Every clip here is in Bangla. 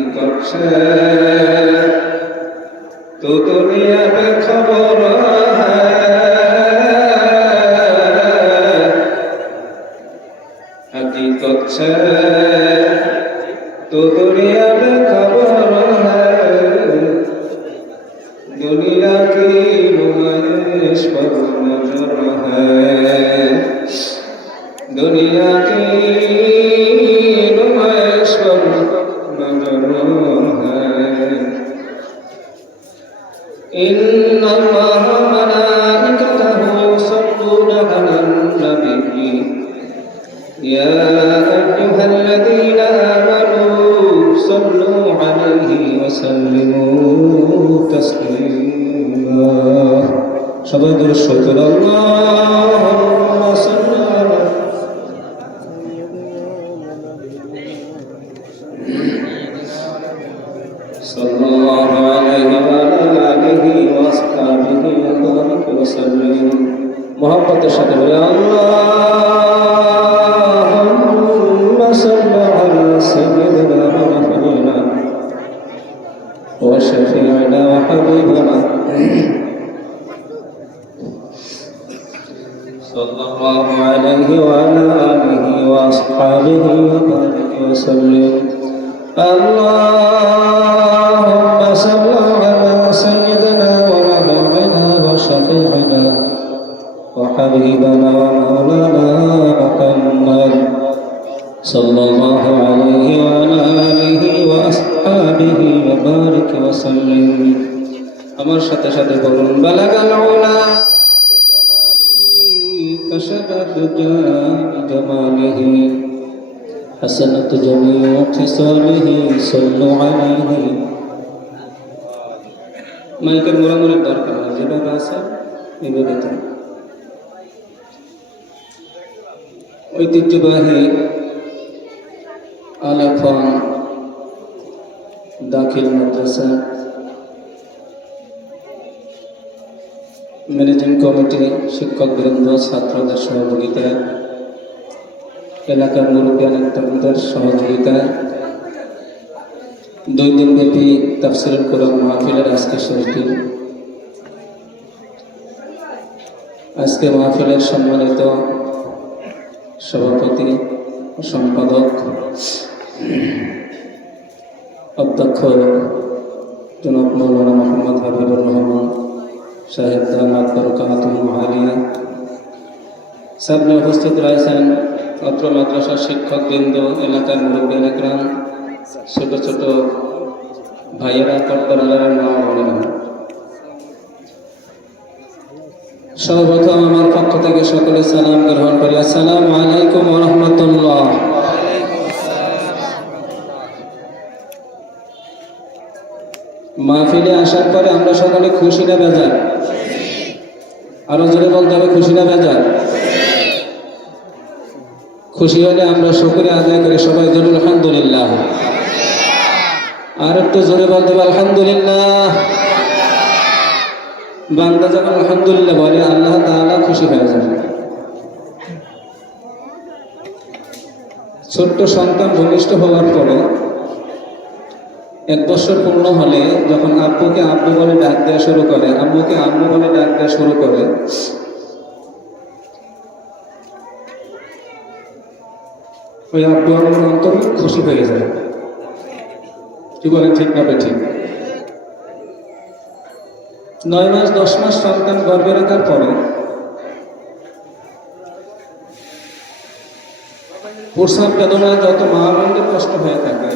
কি করছে তো দুনিয়া বে খবর हकीकत से तो दुनिया में खबर है दुनिया की नुमाइश पर नजर है दुनिया की नुमाइश पर नजर है इन्ना अल्लाह मलाइकतहु युसल्लूना अलन नबी या अय्युहल्लज़ीना आमनू सल्लू अलैहि वसल्लिमू तस्लीमा सबाई दुरूद पढ़ें अल्लाहुम्मा सल्ली अला सल्लल्लाहु अलैहि व अला आलिहि व अस्हाबिहि व बारिक व सल्लिम मोहब्बतेर साथे बोले अल्लाहुम्मा सल्ली अला सय्यिदिना व नबियिना व शफीइना व हबीबिना सल्लल्लाहु अलैहि व अला आलिहि व अस्हाबिहि व बारिक व सल्लिम اللهم صل على سيدنا ونبينا وشفيعنا وحبيبنا ومولانا محمد صلى الله عليه وعلى آله وأصحابه وبارك وسلم আমার সাথে সাথে বলুন বালাগাল উলা বিকামালিহি কাশাফাত জামালিহি حسنت جميع خصاله صلوا عليه মাইকের মোড়ামুড়ির দরকার না যেভাবে আছে এভাবে থাক ঐতিহ্যবাহী আলেফন দাখিল মাদ্রাসা ম্যানেজিং কমিটি শিক্ষকবৃন্দ ছাত্রদের সহযোগিতায় এলাকার মুরব্বিয়ান নেতৃবৃন্দের সহযোগিতায় 2 দিনব্যাপী তাফসীরুল কোরআন মাহফিলের আজকে শেষ দিন। আজকে মাহফিলের সম্মানিত সভাপতি ও সম্পাদক অধ্যক্ষ জনাব মাওলানা মোহাম্মদ হাবিবুর রহমান সাহেব দামাত বরকাতুহু আলিয়া সামনে উপস্থিত রয়েছেন অত্র মাদ্রাসার শিক্ষকবৃন্দ, এলাকার মুরব্বিয়ান একরাম, ছোট ছোট ভাইয়েরা, কর্তারা, মা বোনেরা, সর্বপ্রথম আমার পক্ষ থেকে সকলে সালাম গ্রহণ করি। আসসালামু আলাইকুম ওয়া রাহমাতুল্লাহ। মাহফিলে আসার পরে আমরা সকলে খুশি না বেজার? আরো জোরে বলতে হবে, খুশি না বেজার? খুশি হলে আমরা শুকরিয়া আদায় করি সবাই জোরে আলহামদুলিল্লাহ। আর একটু জোরে বলতে হবে আলহামদুলিল্লাহ। বান্দা যখন আলহামদুলিল্লাহ বলে আল্লাহ তাআলা খুশি হয়ে যান। ছোট্ট সন্তান ভূমিষ্ঠ হওয়ার পরে 1 বছর পূর্ণ হলে যখন আব্বুকে আব্বু বলে ডাক দেওয়া শুরু করে, আম্মুকে আম্মু বলে ডাক দেওয়া শুরু করে, ওই আব্বু আমার অন্তর খুশি হয়ে যায়। কি বলেন, ঠিক না ঠিক? 9 মাস 10 মাস সন্তান গর্ভে রাখার পরে প্রসব বেদনায় যত মা বোনদের কষ্ট হয়ে থাকে,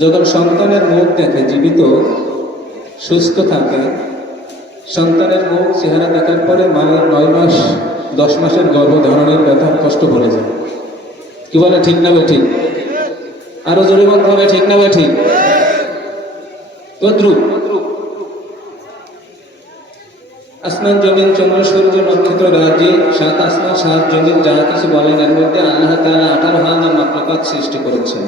যখন সন্তানের মুখ দেখে জীবিত সুস্থ থাকে, সন্তানের মুখ চেহারা দেখার পরে মায়ের 9 মাস 10 মাসের গর্ভধারণের ব্যথার কষ্ট ভুলে যায়। কি বলে, ঠিক না ঠিক? আরো জোরে বলতে হবে, ঠিক না ঠিক? তদ্রুপ আসমান জমিন চন্দ্র সূর্য নক্ষত্র রাজি 7 আসমান 7 জমিন যা কিছু বলেন এর মধ্যে আল্লাহ তাআলা 18,000 মাখলুকাত সৃষ্টি করেছেন।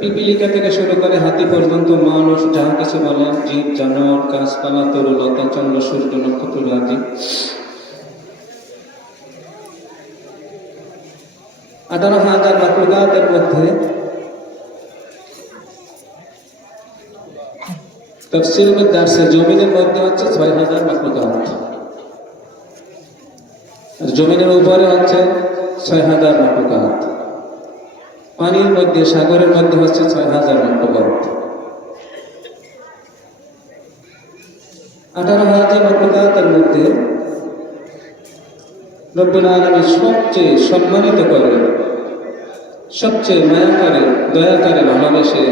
পিপিলিকা থেকে শুরু করে হাতি পর্যন্ত মানুষ যা কিছু বলেন, জীব জানোয়ার গাছপালা তরুলতা চন্দ্র সূর্য নক্ষত্র রাজি 18,000 মাখলুকাতের মধ্যে তাফসীরের মধ্যে আসছে জমিনের মধ্যে হচ্ছে 6,000 মাখলুকাত, আর জমিনের উপরে হচ্ছে 6,000 মাখলুকাত, পানির মধ্যে সাগরের মধ্যে হচ্ছে 6,000 মাখলুকাত। 18,000 মাখলুকাতের মধ্যে রব্বুল আলামিন সবচেয়ে সম্মানিত করে, সবচেয়ে মায়া করে, দয়া করে, ভালোবেসে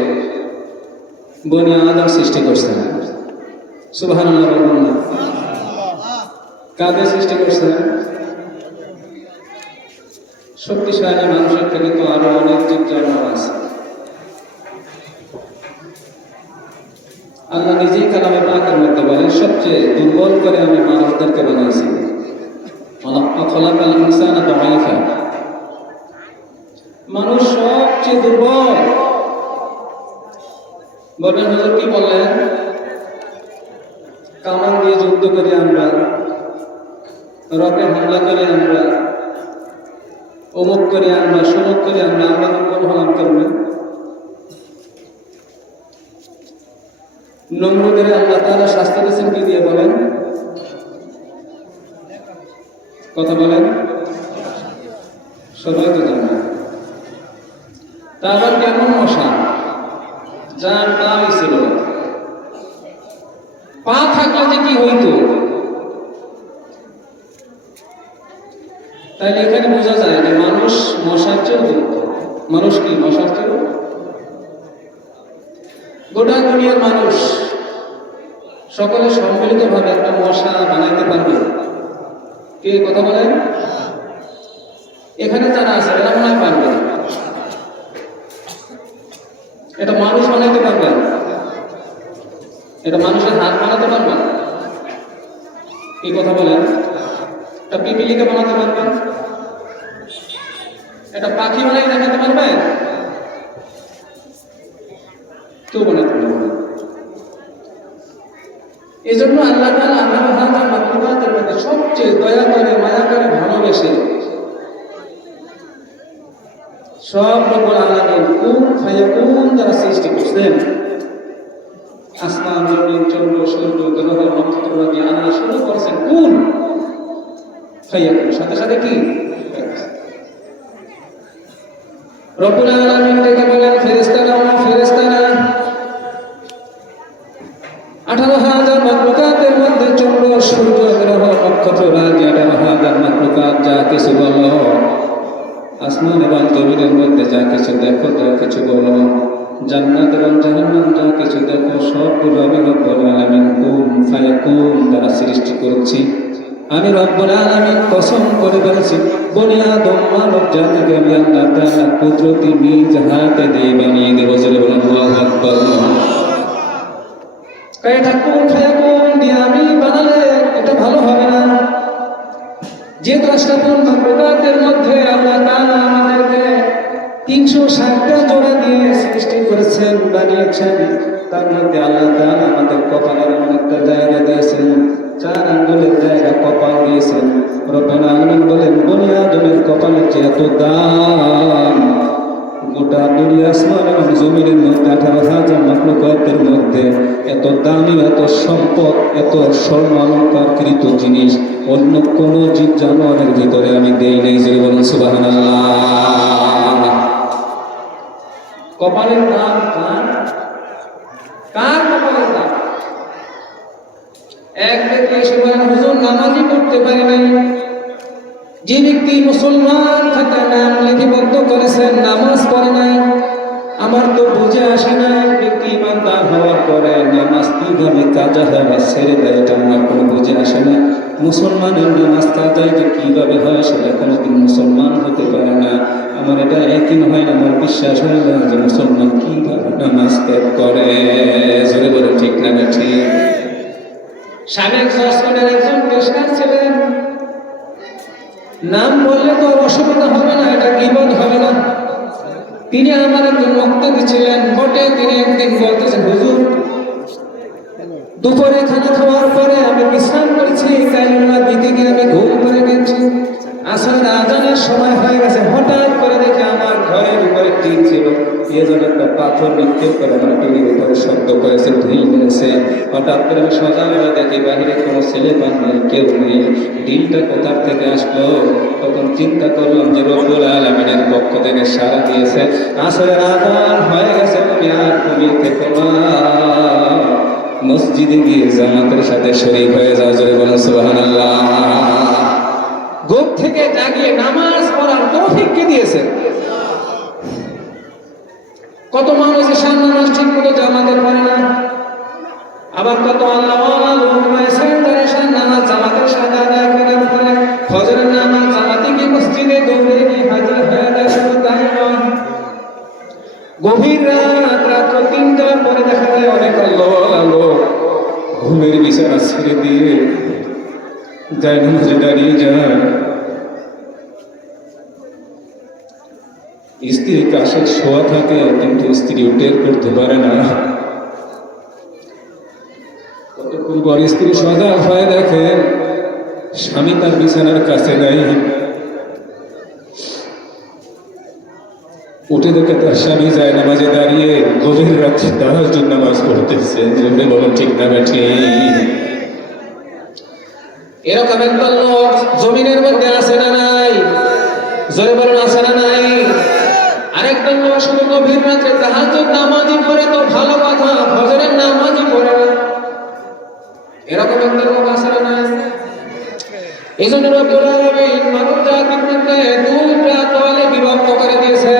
বনি আদম সৃষ্টি করছেন। সুবহানাল্লাহ বলুন না। কাদের সৃষ্টি করছেন? শক্তিশালী মানুষের থেকে তো আরো অনেক জীব জানোয়ার আছে। আল্লাহ নিজেই কালামে পাকের মধ্যে বলেন, সবচেয়ে দুর্বল করে আমি মানুষদেরকে বানাইছি। খালাকাল ইনসানা দাঈফা, মানুষ সবচেয়ে দুর্বল। বলেন হুজুর কি বললেন? কামান দিয়ে যুদ্ধ করি আমরা, রকেট হামলা করি আমরা, অমুক করি আমরা, সমুক করি আমরা, আমরা দুর্বল হলাম কেমনে? নমরুদের আল্লাহ তাআলা শাস্তি দিয়েছেন কি দিয়ে বলেন? কথা বলেন, সবাই তো জানে। তা আবার কেমন মশা, যার পা ছিল, পা থাকলে যে কি হইতো? তাইলে এখানে বোঝা যায় যে মানুষ মশার চেয়েও দুর্বল। মানুষ কি মশার চেয়েও? গোটা দুনিয়ার মানুষ সকলে সম্মিলিত ভাবে একটা মশা বানাইতে পারবে? কে কথা বলেন? এখানে যারা আছে এরা মনে হয় পারবে। এটা মানুষ বানাইতে পারবে? এটা মানুষের হাত বানাতে পারবে? কি কথা বলেন? এটা পিপিলিকে বানাতে পারবে? এটা পাখি বানাই দেখাতে পারবে? কেউ বানাতে পারবে না। এই জন্য আল্লাহ তাআলা আমাদের মাখলুকাতের মধ্যে সবচেয়ে দয়া করে, মায়া করে, ভালোবেসে সব রব্বুল আলামিন কুন ফায়াকুন দ্বারা সৃষ্টি করছেন। আসমান, জমিন, চন্দ্র, সূর্য, গ্রহ, নক্ষত্র দিয়ে আল্লাহ শুরু করছেন কুন ফায়াকুন, সাথে সাথে কি রব্বুল আলামিন থেকে বলেন ফেরেশতারা, ফেরেশতারা 18,000 মাখলুকাতের মধ্যে চন্দ্র, সূর্য, গ্রহ, নক্ষত্র, 18,000 মাখলুকাত যা কিছু বলো, আসমান এবং জমিনের মধ্যে যা কিছু দেখো, যা কিছু বলো, জান্নাত এবং জাহান্নাম যা কিছু দেখো, সবগুলো আমি রব্বুল আলামিন কুন ফায়াকুন দ্বারা সৃষ্টি করেছি। আমি রব্বুল আলামিন কসম করে বলেছি, বনি আদম মানব জাতিকে আমি আল্লাহ তাআলা কুদরতি নিজ হাতে দিয়ে বানিয়ে দেব। জোরে বলুন আল্লাহু আকবার। এটা কুন ফায়াকুন দিয়ে আমি বানালে এটা ভালো হবে না। যে 10টা মাখলুকাতের মধ্যে আল্লাহ তাআলা আমাদেরকে 360টা জোড়া দিয়ে সৃষ্টি করেছেন, বানিয়েছেন, তার মধ্যে আল্লাহ তাআলা আমাদের কপালের এমন একটা জায়গা দিয়েছেন, 4 আঙ্গুলের জায়গা কপাল দিয়েছেন। রব্বুল আলামিন বলেন, বনি আদমের কপালের যে এত দাম, গোটা দুনিয়া আসমান এবং জমিনের মধ্যে 18,000 মাখলুকাতের মধ্যে এত দামি, এত সম্পদ, এত স্বর্ণ অলংকারকৃত জিনিস অন্য কোন জীব জানোয়ারের ভিতরে আমি দেই নাই। যে বলুন সুবহানাল্লাহ। কপালের দাম কার? কার কপালের দাম? এক ব্যক্তি এসে বলেন, হুজুর নামাজই পড়তে পারি নাই। যে ব্যক্তি মুসলমান থাকার নাম লিপিবদ্ধ করেছেন, নামাজ পড়ে নাই, আমার তো বুঝে আসে না এক ব্যক্তি ইমানদার হওয়ার পরে নামাজ কিভাবে কাজা হয়, ছেড়ে দেয়, এটা আমার কোনো বুঝে আসে না। মুসলমানের নামাজ কাজাই যে কিভাবে হয় সেটা কোনোদিন মুসলমান হতে পারে না। আমার এটা একদিন হয় না, আমার বিশ্বাস হয় না যে মুসলমান কিভাবে নামাজ ত্যাগ করে। জোরে বলে ঠিক না ঠিক? সাবেক জজকোর্টের একজন পেশকার ছিলেন, নাম বললে তো অসুবিধা হবে না, এটা গীবত হবে না। তিনি আমার একজন মুক্তাদি ছিলেন বটে। তিনি একদিন বলতেছেন, হুজুর দুপুরে খানা খাওয়ার পরে আমি বিশ্রাম করেছি, কালিমা দিতে গিয়ে আমি ঘুম করে গেছি, আসরের আজানের সময় হয়ে গেছে, হঠাৎ করে দেখি চিৎকার করে মাটির উপরে শব্দ করেছে, ঢিল মেরেছে। হঠাৎ করে আমি সজাগ হয়ে দেখি বাহিরে কোনো ছেলে পান নেই, কেউ নেই। ঢিলটা কোথার থেকে আসলো? তখন চিন্তা করলাম যে রব্বুল আলামিনের পক্ষ থেকে সাড়া দিয়েছে, আসরের আযান হয়ে গেছে, তুমি আর ঘুমিয়ে থেকো না, মসজিদে গিয়ে জামাতের সাথে শরীক হয়ে যাও। জোরে বলুন সুবহানাল্লাহ। ঘুম থেকে জাগিয়ে নামাজ পড়ার তৌফিক কে দিয়েছে? কত মানুষ এশার নামাজ ঠিক মতো জামাতে পড়ে না, আবার কত আল্লাহওয়ালা লোক রয়েছে যারা এশার নামাজ জামাতের সাথে আদায় করার পরে ফজরের নামাজ জামাতে গিয়ে মসজিদে দৌড়ে গিয়ে হাজির হয়ে যায়। শুধু তাই নয়, গভীর রাত্র ৩টার পরে দেখা যায় অনেক আল্লাহওয়ালা লোক ঘুমের বিছানা ছেড়ে দিয়ে যায় নামাজে দাঁড়িয়ে যায়। স্ত্রী কাছে শোয়া থাকে, কিন্তু স্ত্রী টের করতে পারে না। কতক্ষণ পর স্ত্রী সজাগ হয়ে দেখে স্বামী তার বিছানার কাছে নাই। উঠে দেখে তার স্বামী যায় নামাজে দাঁড়িয়ে গভীর রাত্রে তাহাজ্জুদ নামাজ পড়তেছে। জোরে বলুন ঠিক না বেঠি? এরকম একদল লোক জমিনের মধ্যে আছে না নাই? জোরে বলুন আছে না নাই? আরেকদল লোক শুধু গভীর রাত্রে তাহাজ্জুদ নামাজই পড়ে তো ভালো কথা, ফজরের নামাজই পড়ে না। এরকম একদল লোক আছে না নাই? এই জন্য রব্বুল আলামিন মানব জাতির মধ্যে দুইটা দলে বিভক্ত করে দিয়েছে।